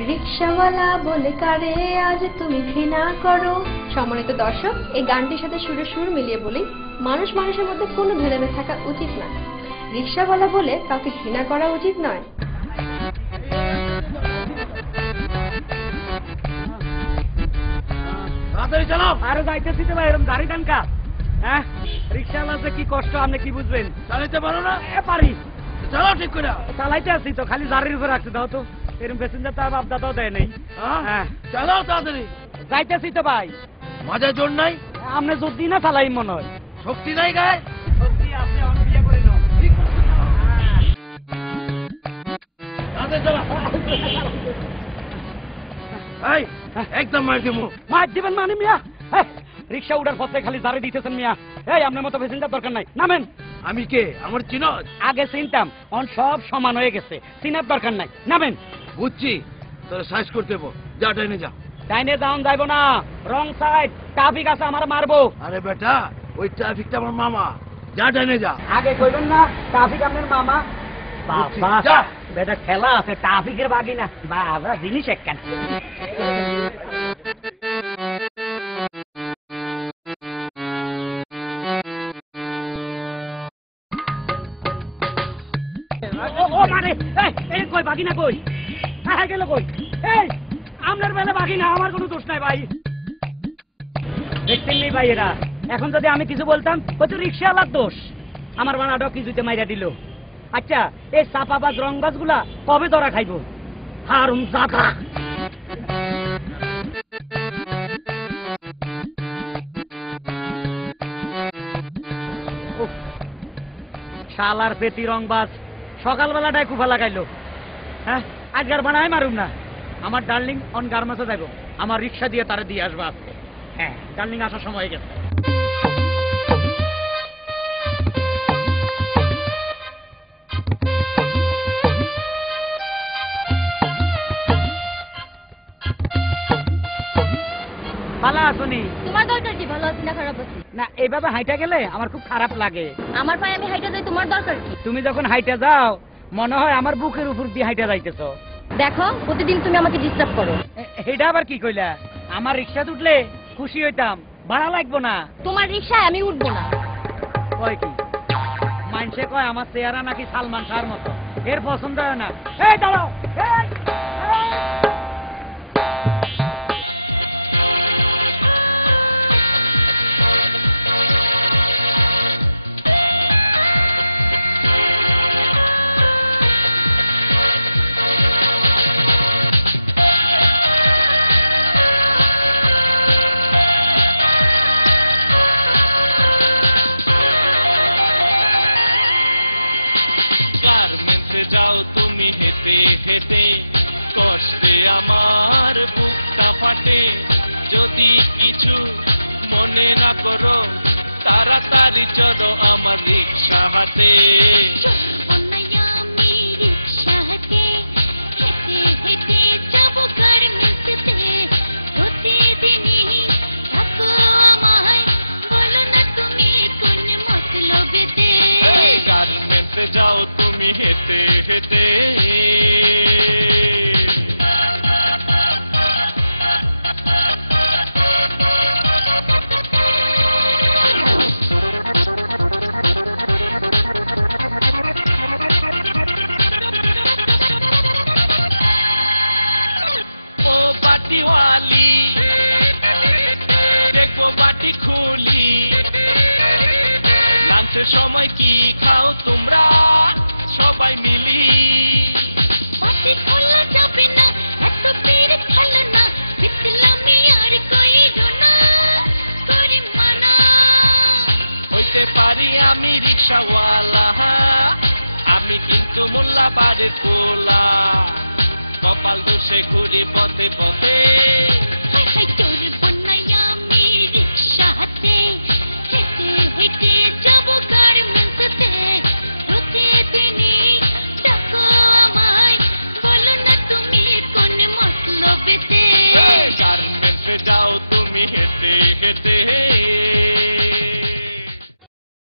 রিকশাওয়ালা বলে কারে আজ তুমি ঘৃণা করো। সম্মানিত দর্শক, এই গানটির সাথে সুরে সুর মিলিয়ে বলি, মানুষ মানুষের মধ্যে কোনো ভেদাভেদ থাকা উচিত না। রিকশাওয়ালা বলে কাউকে ঘৃণা করা উচিত নয়। তাড়াতাড়ি চালাও। আরে যাইতেছি তো ভাই, এরকম গাড়ি টানকা। হ্যাঁ, রিকশাওয়ালা যে কি কষ্ট আপনি কি বুঝবেন। চালাইতে পারো না? পারি, চালাও ঠিক করে। চালাইতে আসি তো, খালি গাড়ির উপরে রাখতে দাও তো। এরকম প্যাসেঞ্জার তো আর বাপ দাদাও দেয় নাই। হ্যাঁ চালাও তাড়াতাড়ি। যাইতেছি তো ভাই। মাঝে জোর নাই? আপনি জোর দিই না চালাই মনে হয়। শক্তি নাই গায়ে? শক্তি আপনি অন্য বিয়ে করে নাও। তাড়াতাড়ি চালাও। এই একদম মার দিমু। মার দিবেন মানে মিয়া? রিক্সা উঠার পথে খালি দাঁড়িয়ে দিতেছেন মিয়া। এই আপনার মতো প্যাসেঞ্জার দরকার নাই, নামেন। আমি কে? আমার চিনস? আগে চিনতাম, অন সব সমান হয়ে গেছে, চিনার দরকার নাই, নামেন। বুঝছি, তোর সাইজ করতে দেবো। যা ডাইনে যা। ডাইনে যাওন যাইব না, রং সাইড, ট্রাফিক আছে, আমার মারবো। আরে বেটা, ওই ট্রাফিকটা আমার মামা। যা ডাইনে যা। আগে কইবেন না ট্রাফিক আপনার মামা। বুঝছি, বাবা যা। বেটা খেলা আছে, ট্রাফিকের বাগি না বাবা, জিনিস একখান। ও মানে এই কই বাগি না কই? হ্যাঁ গেল কই? এই আপনার বেলা বাগি না, আমার কোনো দোষ নাই ভাই। দেখতেন নেই ভাই এরা, এখন যদি আমি কিছু বলতাম হয়তো রিক্সাওয়ালার দোষ। আমার বানাটা কিছুতে মাইরা দিল। আচ্ছা, এই চাপাবাজ রংবাজ গুলা কবে ধরা খাইব? হারুম জাদা। শালার পেটি রংবাজ সকালবেলাটাই কুফা লাগাইলো। হ্যাঁ, আজকার বানায় মারুম না। আমার ডার্লিং অন গার্মেন্টসে যাইব, আমার রিক্সা দিয়ে তারা দিয়ে আসবো আজকে। হ্যাঁ, ডার্লিং আসার সময় হয়ে গেছে। ভালো আছনি? তোমার দরকার কি ভালো আছি না খারাপ আছি? না, এইভাবে হাইটা গেলে আমার খুব খারাপ লাগে। আমার পায়ে আমি হাইটা যাই, তোমার দরকার কি? তুমি যখন হাইটা যাও মনে হয় আমার বুকের উপর দিয়ে হাইটা যাইতেছ। দেখো, প্রতিদিন তুমি আমাকে ডিস্টার্ব করো। এটা আবার কি কইলা? আমার রিক্সা উঠলে খুশি হইতাম, ভাড়া লাগবো না। তোমার রিকশায় আমি উঠবো না। কয় কি? মানুষে কয় আমার চেহারা নাকি সালমান শাহর মতো, এর পছন্দ হয় না। এই দাঁড়াও, এই